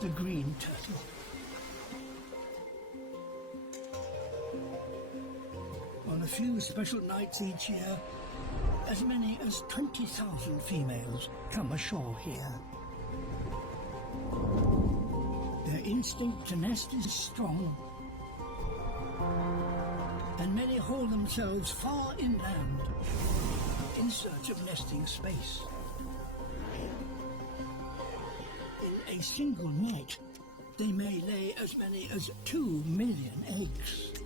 the green turtle. On a few special nights each year, as many as 20,000 females come ashore here. Their instinct to nest is strong, and many haul themselves far inland in search of nesting space. In a single night, they may lay as many as 2 million eggs.